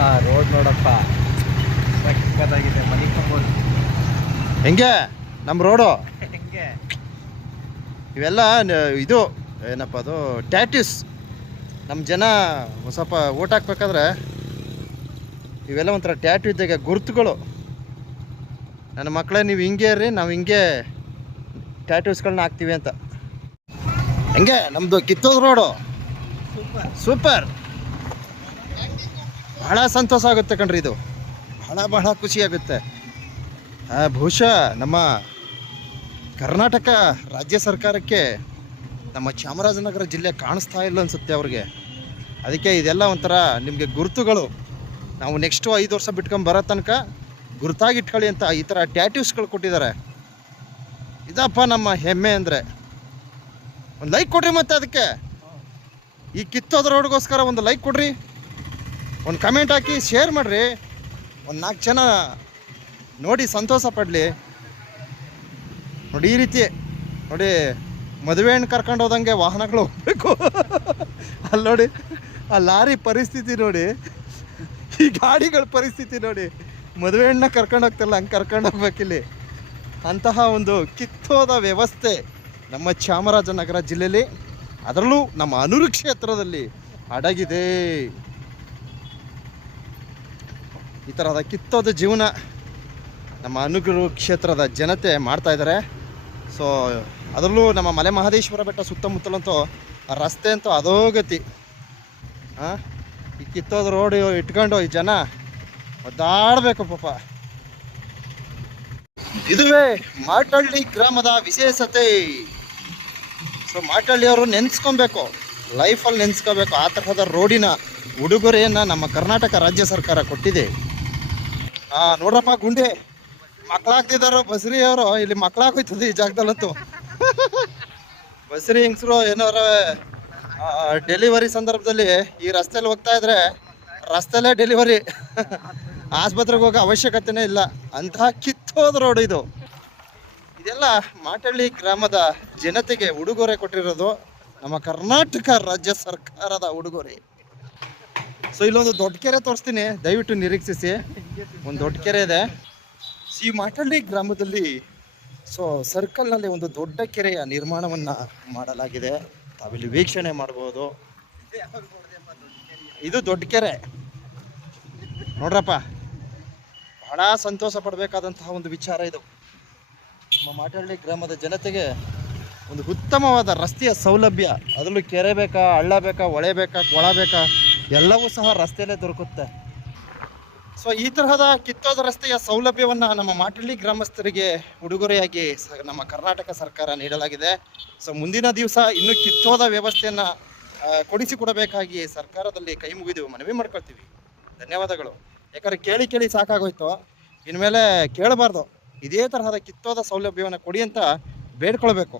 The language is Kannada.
ರೋಡ್ ನೋಡಪ್ಪ. ಸಕ್ಕತ್ತಾಗಿದೆ ಮನೆ ಹೆಂಗೆ? ನಮ್ಮ ರೋಡು? ಹೆಂಗೆ? ಇವೆಲ್ಲ ನ- ಇದು ಏನಪ್ಪ ಅದು ಟ್ಯಾಟಿಸ್. ನಮ್ಮ ಜನ ಒಂದ್ ಸ್ವಲ್ಪ ಓಟ್ ಹಾಕ್ಬೇಕಾದ್ರೆ ಇವೆಲ್ಲ ಒಂಥರ ಟ್ಯಾಟು ಇದ್ದಾಗ ಗುರುತುಗಳು. ನನ್ನ ಮಕ್ಕಳೇ ನೀವು ಹಿಂಗೆ ಇರ್ರಿ ನಾವು ಹಿಂಗೆ ಟ್ಯಾಟೂಸ್ಗಳನ್ನ ಹಾಕ್ತೀವಿ ಅಂತ. ಹೆಂಗೆ? ನಮ್ಮದು ಕಿತ್ತೋದ್ ರೋಡು. ಸೂಪರ್. ಸೂಪರ್. ಬಹಳ ಸಂತೋಷ ಆಗುತ್ತೆ ಕಣ್ರಿ ಇದು. ಬಹಳ ಬಹಳ ಖುಷಿ ಆಗುತ್ತೆ. ಆ, ಬಹುಶಃ ನಮ್ಮ ಕರ್ನಾಟಕ ರಾಜ್ಯ ಸರ್ಕಾರಕ್ಕೆ ನಮ್ಮ ಚಾಮರಾಜನಗರ ಜಿಲ್ಲೆ ಕಾಣಿಸ್ತಾ ಇಲ್ಲ ಅನ್ಸುತ್ತೆ ಅವ್ರಿಗೆ. ಅದಕ್ಕೆ ಇದೆಲ್ಲ ಒಂಥರ ನಿಮಗೆ ಗುರುತುಗಳು. ನಾವು ನೆಕ್ಸ್ಟು ಐದು ವರ್ಷ ಬಿಟ್ಕೊಂಡು ಬರೋ ತನಕ ಗುರುತಾಗಿ ಇಟ್ಕೊಳ್ಳಿ ಅಂತ ಈ ಥರ ಟ್ಯಾಟ್ಯೂಸ್ಗಳು ಕೊಟ್ಟಿದ್ದಾರೆ. ಇದಪ್ಪ ನಮ್ಮ ಹೆಮ್ಮೆ ಅಂದರೆ. ಒಂದು ಲೈಕ್ ಕೊಡ್ರಿ ಮತ್ತೆ ಅದಕ್ಕೆ. ಈ ಕಿತ್ತೋದ್ರ ರೋಡ್ಗೋಸ್ಕರ ಒಂದು ಲೈಕ್ ಕೊಡ್ರಿ. ಒಂದು ಕಮೆಂಟ್ ಹಾಕಿ ಶೇರ್ ಮಾಡಿರಿ. ಒಂದು ನಾಲ್ಕು ಜನ ನೋಡಿ ಸಂತೋಷ ಪಡಲಿ. ನೋಡಿ ಈ ರೀತಿ, ನೋಡಿ ಮದುವೆ ಹಣ್ಣು ಕರ್ಕೊಂಡು ಹೋದಂಗೆ ವಾಹನಗಳು ಹೋಗ್ಬೇಕು. ಅಲ್ಲಿ ನೋಡಿ, ಆ ಲಾರಿ ಪರಿಸ್ಥಿತಿ ನೋಡಿ. ಈ ಗಾಡಿಗಳ ಪರಿಸ್ಥಿತಿ ನೋಡಿ. ಮದುವೆ ಹಣ್ಣನ್ನ ಕರ್ಕೊಂಡು ಹೋಗ್ತಿಲ್ಲ, ಹಂಗೆ ಕರ್ಕೊಂಡು ಹೋಗ್ಬೇಕಿಲ್ಲಿ ಅಂತಹ ಒಂದು ಕಿತ್ತೋದ ವ್ಯವಸ್ಥೆ ನಮ್ಮ ಚಾಮರಾಜನಗರ ಜಿಲ್ಲೆಯಲ್ಲಿ ಅದರಲ್ಲೂ ನಮ್ಮ ಅನುರು ಕ್ಷೇತ್ರದಲ್ಲಿ ಅಡಗಿದೆ. ಈ ಥರದ ಕಿತ್ತೋದ ಜೀವನ ನಮ್ಮ ಅನುಗುರು ಕ್ಷೇತ್ರದ ಜನತೆ ಮಾಡ್ತಾ ಇದ್ದಾರೆ. ಸೊ ಅದರಲ್ಲೂ ನಮ್ಮ ಮಲೆ ಮಹದೇಶ್ವರ ಬೆಟ್ಟ ಸುತ್ತಮುತ್ತಲಂತೂ ಆ ರಸ್ತೆ ಅಂತೂ ಅಧೋಗತಿ ಹಾಂ ಈ ಕಿತ್ತೋದ ರೋಡ್ ಇಟ್ಕೊಂಡು ಈ ಜನ ಒದ್ದಾಡಬೇಕು ಪಾಪ. ಇದುವೇ ಮಾಟಳ್ಳಿ ಗ್ರಾಮದ ವಿಶೇಷತೆ. ಸೊ ಮಾಟಳ್ಳಿಯವರು ನೆನೆಸ್ಕೊಬೇಕು. ಲೈಫಲ್ಲಿ ನೆನೆಸ್ಕೋಬೇಕು. ಆ ತರಹದ ರೋಡಿನ ಉಡುಗೊರೆಯನ್ನು ನಮ್ಮ ಕರ್ನಾಟಕ ರಾಜ್ಯ ಸರ್ಕಾರ ಕೊಟ್ಟಿದೆ. ಆ, ನೋಡ್ರಪ್ಪ ಗುಂಡೆ. ಮಕ್ಕಳಾಗ್ತಿದ್ದಾರೋ ಬಸ್ರಿ ಅವರು, ಇಲ್ಲಿ ಮಕ್ಕಳಾಗೋಯ್ತದೆ ಈ ಜಾಗದಲ್ಲಂತೂ. ಬಸ್ರಿ ಹಿಂಗ್ಸರು ಏನಾರ ಡೆಲಿವರಿ ಸಂದರ್ಭದಲ್ಲಿ ಈ ರಸ್ತೆಯಲ್ಲಿ ಹೋಗ್ತಾ ಇದ್ರೆ ರಸ್ತೆಲೇ ಡೆಲಿವರಿ ಆಸ್ಪತ್ರೆಗೆ ಹೋಗೋ ಅವಶ್ಯಕತೆನೇ ಇಲ್ಲ. ಅಂತಹ ಕಿತ್ತೋದ ರೋಡ್ ಇದು. ಇದೆಲ್ಲ ಮಾಟಳ್ಳಿ ಗ್ರಾಮದ ಜನತೆಗೆ ಉಡುಗೊರೆ ಕೊಟ್ಟಿರೋದು ನಮ್ಮ ಕರ್ನಾಟಕ ರಾಜ್ಯ ಸರ್ಕಾರದ ಉಡುಗೊರೆ. ಸೊ ಇಲ್ಲೊಂದು ದೊಡ್ಡ ಕೆರೆ ತೋರಿಸ್ತೀನಿ, ದಯವಿಟ್ಟು ನಿರೀಕ್ಷಿಸಿ. ಒಂದು ದೊಡ್ಡ ಕೆರೆ ಇದೆ. ಈ ಮಾಟಳ್ಳಿ ಗ್ರಾಮದಲ್ಲಿ ಸೊ ಸರ್ಕಲ್ನಲ್ಲಿ ಒಂದು ದೊಡ್ಡ ಕೆರೆಯ ನಿರ್ಮಾಣವನ್ನು ಮಾಡಲಾಗಿದೆ. ತಾವಿಲ್ಲಿ ವೀಕ್ಷಣೆ ಮಾಡ್ಬೋದು. ಇದು ದೊಡ್ಡ ಕೆರೆ. ನೋಡ್ರಪ್ಪ, ಬಹಳ ಸಂತೋಷ ಪಡಬೇಕಾದಂತಹ ಒಂದು ವಿಚಾರ ಇದು. ನಮ್ಮ ಮಾಟಳ್ಳಿ ಗ್ರಾಮದ ಜನತೆಗೆ ಒಂದು ಉತ್ತಮವಾದ ರಸ್ತೆಯ ಸೌಲಭ್ಯ, ಅದರಲ್ಲೂ ಕೆರೆ ಬೇಕಾ, ಹಳ್ಳ ಬೇಕಾ, ಹೊಳೆ ಬೇಕಾ, ಕೊಳ ಬೇಕಾ, ಎಲ್ಲವೂ ಸಹ ರಸ್ತೆಯಲ್ಲೇ ದೊರಕುತ್ತೆ. ಸೊ ಈ ತರಹದ ಕಿತ್ತೋದ ರಸ್ತೆಯ ಸೌಲಭ್ಯವನ್ನು ನಮ್ಮ ಮಾಟಳ್ಳಿ ಗ್ರಾಮಸ್ಥರಿಗೆ ಉಡುಗೊರೆಯಾಗಿ ನಮ್ಮ ಕರ್ನಾಟಕ ಸರ್ಕಾರ ನೀಡಲಾಗಿದೆ. ಸೊ ಮುಂದಿನ ದಿವಸ ಇನ್ನು ಕಿತ್ತೋದ ವ್ಯವಸ್ಥೆಯನ್ನು ಕೊಡಿಸಿಕೊಡಬೇಕಾಗಿ ಸರ್ಕಾರದಲ್ಲಿ ಕೈ ಮುಗಿದು ಮನವಿ ಮಾಡ್ಕೊಳ್ತೀವಿ. ಧನ್ಯವಾದಗಳು. ಯಾಕಂದ್ರೆ ಕೇಳಿ ಕೇಳಿ ಸಾಕಾಗೋಯ್ತು. ಇನ್ಮೇಲೆ ಕೇಳಬಾರ್ದು. ಇದೇ ತರಹದ ಕಿತ್ತೋದ ಸೌಲಭ್ಯವನ್ನು ಕೊಡಿ ಅಂತ ಬೇಡ್ಕೊಳ್ಬೇಕು.